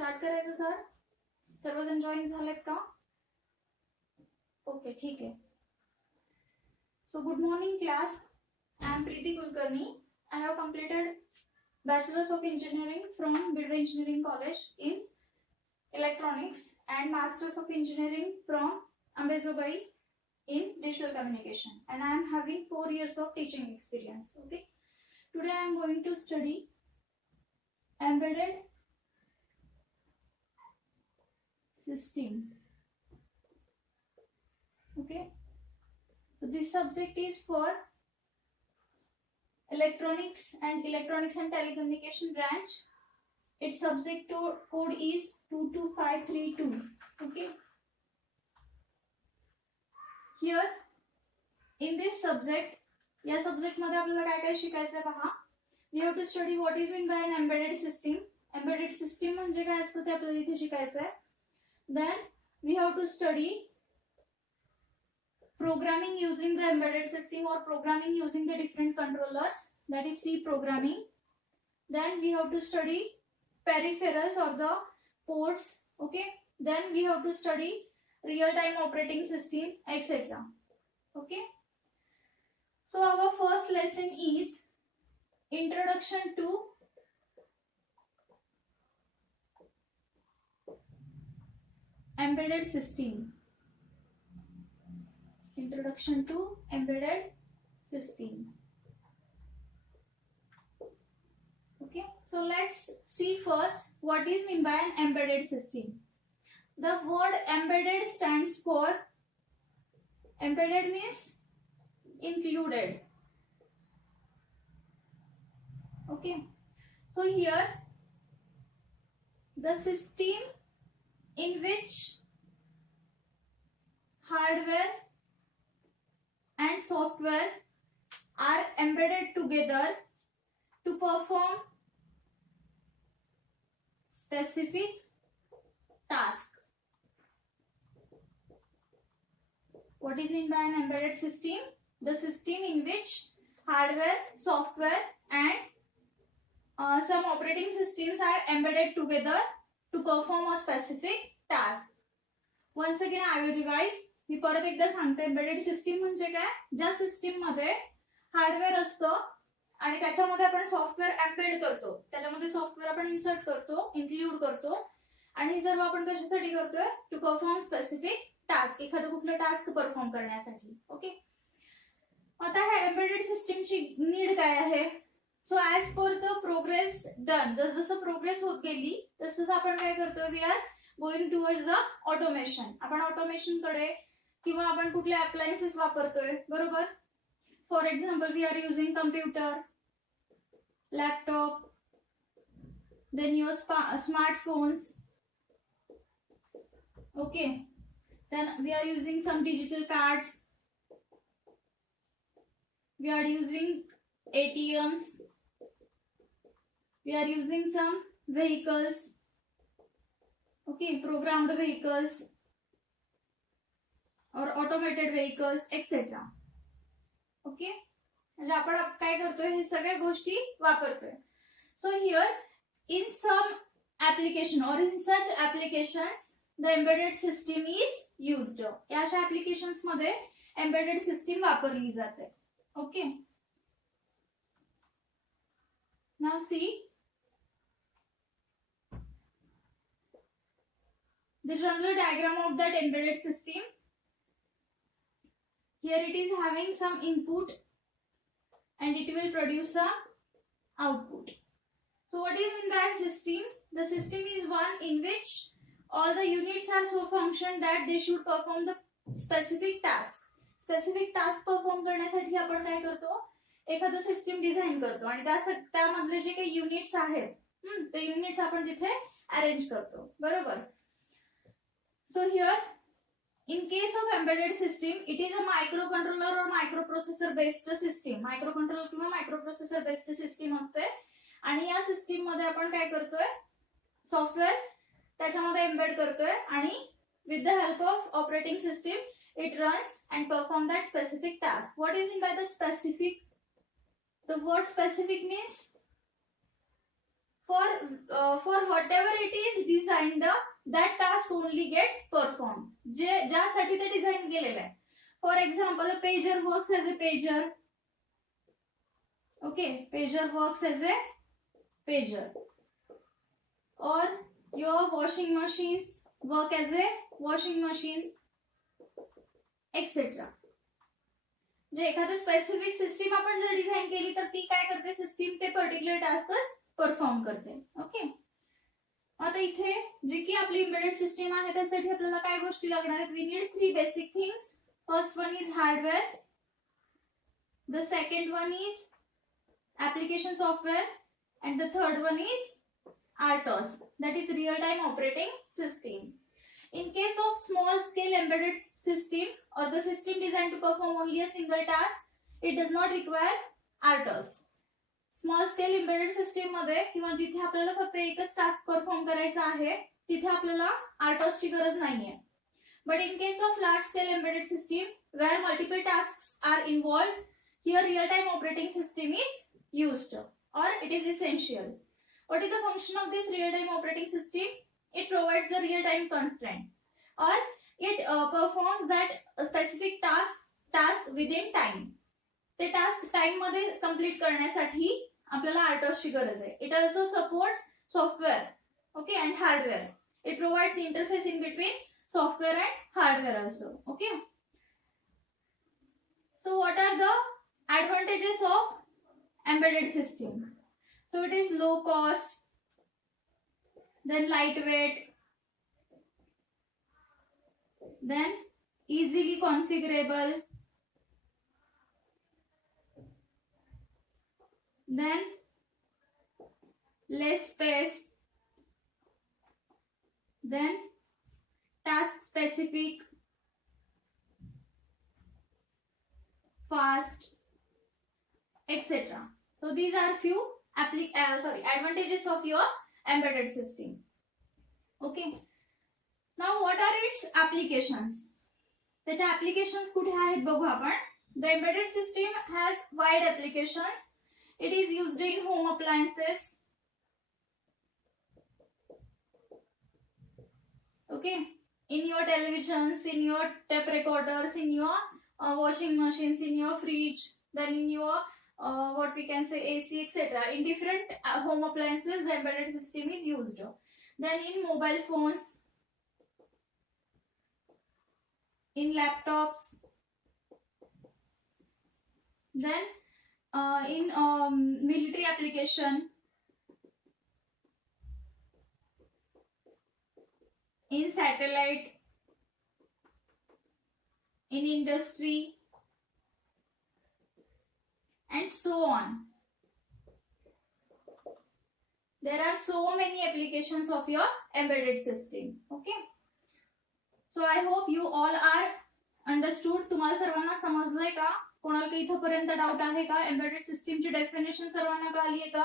Start करायचं sir? सर्वजण join झालेत का? ओके, ठीक आहे. So good morning class. I am Preeti Kulkarni. I have completed Bachelor's of Engineering from Bidwa Engineering College in Electronics and Masters of Engineering from Ambezogai in Digital Communication. And I am having 4 years of teaching experience. Okay. Today I am going to study Embedded System. Okay. So this subject is for Electronics and Telecommunication branch. Its subject code is 22532. Okay. Here in this subject, या subject मध्ये आपल्याला काय काय शिकायचं पहा. We have to study what is meant by an embedded system. Embedded system म्हणजे काय असतं ते आपल्याला इथे शिकायचं आहे. Then we have to study programming using the embedded system or programming using the different controllers, that is C programming. Then we have to study peripherals or the ports. Okay. Then we have to study real-time operating system, etc. Okay. So our first lesson is Introduction to Embedded System. Introduction to Embedded System. Okay, so let's see first what is meant by an embedded system. The word embedded stands for, embedded means included. Okay, so here the system in which hardware and software are embedded together to perform specific task. What is meant by an embedded system? The system in which hardware, software and some operating systems are embedded together to perform a specific task. Once again I will revise. मी परत एकदा सांगते, embedded system म्हणजे काय? ज्या system मध्ये hardware असतं आणि त्याच्यामध्ये आपण सॉफ्टवेअर एम्बेड करतो, त्याच्यामध्ये सॉफ्टवेअर आपण इन्सर्ट करतो, इन्क्लूड करतो आणि हे सर्व आपण कशासाठी करतोय? टू परफॉर्म स्पेसिफिक टास्क, एखादं कुठलं टास्क परफॉर्म करण्यासाठी. ओके. आता ह्या एम्बेडेड सिस्टीमची नीड काय आहे? So as per the progress done, जसं प्रोग्रेस होत गेली तसंच आपण काय करतोय? We are going towards the automation. आपण ऑटोमेशन कडे किंवा आपण कुठले अप्लायन्सेस वापरतोय, बरोबर? For example we are using computer, laptop, then your smartphones. Okay. Then we are using some digital cards, we are using ATMs, we are using some vehicles, okay, programmed vehicles or automated vehicles, etc. Okay, म्हणजे आपण काय करतोय? हे सगळ्या गोष्टी वापरतोय. So here in some application or in such applications the embedded system is used. या अशा applications मध्ये embedded system वापरली जाते. Okay. Now see the general diagram of that embedded system. Here it is having some input and it will produce a output. So what is meant by system? The system is one in which all the units are so functioned that they should perform the specific task. Specific task perform करण्यासाठी आपण काय करतो? एखादं system design करतो आणि त्यामधले जे काही units आहेत ते युनिट्स आपण तिथे अरेंज करतो, बरोबर? So here in case of embedded system it is a microcontroller or microprocessor based system. Microcontroller किंवा मायक्रो प्रोसेसर बेस्ड सिस्टीम असते आणि या सिस्टीम मध्ये आपण काय करतोय? सॉफ्टवेअर त्याच्यामध्ये एम्बेड करतोय आणि with the help of operating system it runs and perform that specific task. What is meant by the specific? The word specific means for whatever it is designed, that task only get performed. ज्यासाठी ते design केलेलं आहे. For example, a pager works as a pager. Okay, pager works as a pager. Or your washing machines work as a washing machine, etc. जे एखादी specific system आपण जर design केली तर ती काय करते, सिस्टीम ते पर्टिक्युलर टास्कच परफॉर्म करते. ओके, आता इथे जी की आपली एम्बेडेड सिस्टीम आहे त्यासाठी आपल्याला काय गोष्टी लागणार आहेत. We need 3 basic things. First one is hardware, the second one is application software, and the third one is RTOS, that is real time operating system. In case of small scale embedded system or the system designed to perform only a single task, it does not require RTOS. Small scale embedded system मध्ये किंवा जिथे आपल्याला फक्त एकच task perform करायचा आहे तिथे आपल्याला RTOS ची गरज नाहीये. But in case of large scale embedded system where multiple tasks are involved, here real time operating system is used or it is essential. What is the function of this real time operating system? It provides the real time constraint or it performs that specific task within time. ते task time मध्ये complete करण्यासाठी आपल्याला RTOS ची गरज आहे. It also supports software, okay, and hardware. It provides interface in between software and hardware also. Okay. So what are the advantages of embedded system? So it is low cost, then lightweight, then easily configurable, then less space, then task specific, fast, etc. So these are few advantages of your embedded system. Okay. Now what are its applications? त्याच्या applications कुठे आहेत बघू आपण. The embedded system has wide applications. It is used in home appliances. Okay. In your televisions, in your tape recorders, in your washing machines, in your fridge, then in your what we can say AC, etc. In different home appliances, the embedded system is used. Then in mobile phones, in laptops, then in military application, in satellite, in industry, and so on. There are so many applications of your embedded system. Okay. So I hope you all are understood. तुम्हाला सर्वांना समजलंय का? कोणाला काही इथपर्यंत doubt आहे का? Embedded सिस्टीमची definition सर्वांना कळली आहे का?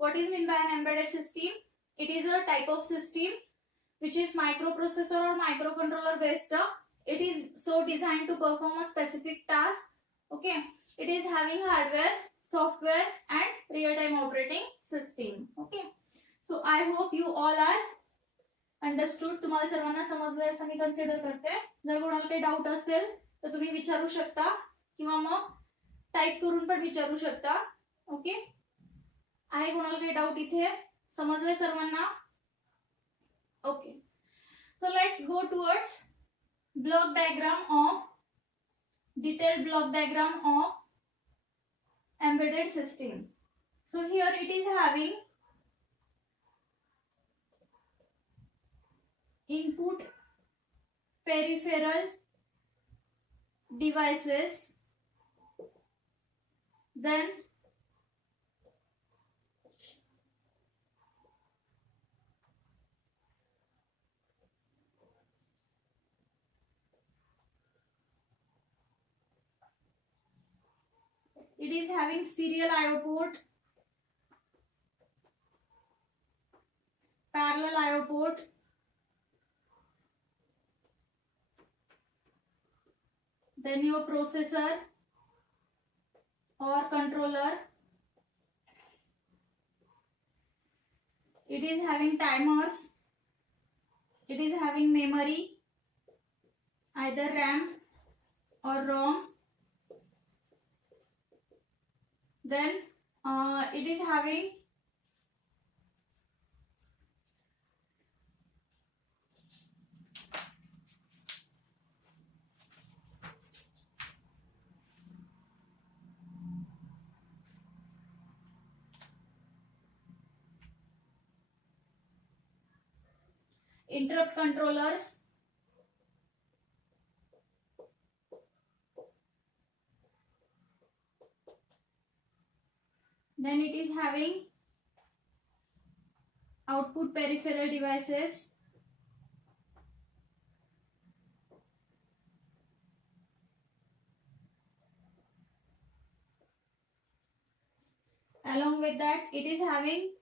What is meant by an embedded system? It is a type of system which is microprocessor or microcontroller based. It is so designed to perform a specific task. Okay. It is having hardware, software, and real-time operating system. Okay. So I hope you all are understood. तुम्हाला सर्वांना समजलंय असं मी consider करते. जर कोणाला काही doubt असेल तर तुम्ही विचारू शकता किंवा मग टाइप करून पण विचारू शकता. ओके. आहे कोणाला काही डाऊट इथे? समजलंय सर्वांना? Okay. So let's go towards block diagram of detailed block diagram of embedded system. So here it is having input peripheral devices, then it is having serial I/O port, parallel I/O port, then your processor or controller, it is having timers, it is having memory, either RAM or ROM. Then it is having interrupt controllers, then it is having output peripheral devices, along with that it is having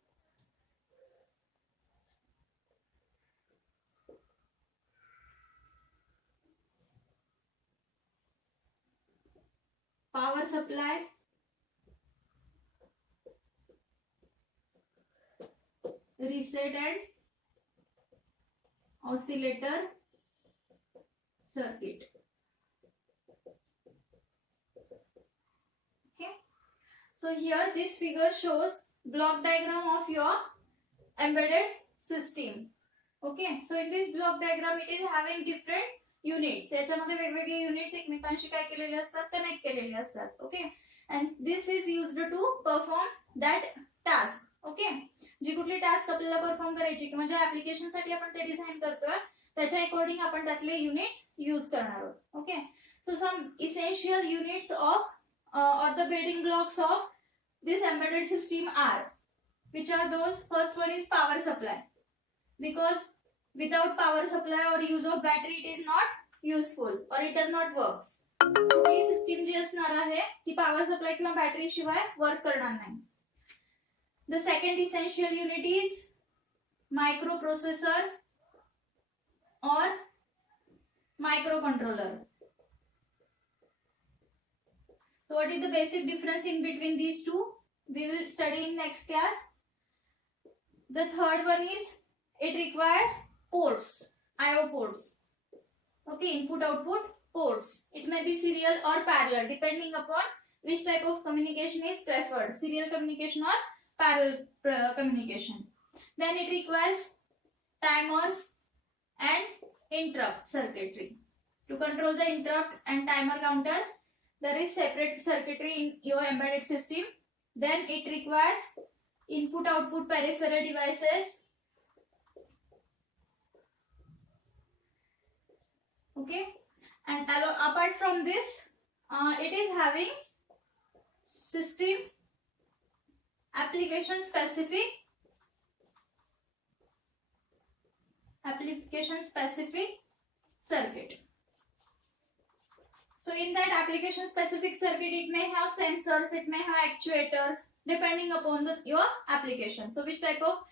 power supply, reset and oscillator circuit. Okay, so here this figure shows block diagram of your embedded system. Okay, so in this block diagram it is having different units. याच्यामध्ये वेगवेगळे units एकमेकांशी काय केलेले असतात, connect केलेले असतात. Okay, and this is used to perform that task. Okay, जी कुठली टास्क आपल्याला परफॉर्म करायची किंवा ज्या ऍप्लिकेशन साठी आपण ते डिझाइन करतोय त्याच्या अकॉर्डिंग आपण त्यातले युनिट्स यूज करणार आहोत. Okay, so some essential units of or the building blocks of this embedded system are, which are those? First one is power supply, because without power supply or use of battery it is not useful or it does not works. कुठली system जी असणार आहे ती power supply किंवा battery शिवाय work करणार नाही. The second essential unit is microprocessor or microcontroller. So what is the basic difference in between these two? We will study in next class. The third one is it requires ports, I/O ports. Okay, input output ports. It may be serial or parallel depending upon which type of communication is preferred, serial communication or parallel communication. Then it requires timers and interrupt circuitry. To control the interrupt and timer counter, there is separate circuitry in your embedded system. Then it requires input output peripheral devices. Okay, and apart from this it is having system application specific circuit. So in that application specific circuit it may have sensors, it may have actuators depending upon your application. So which type of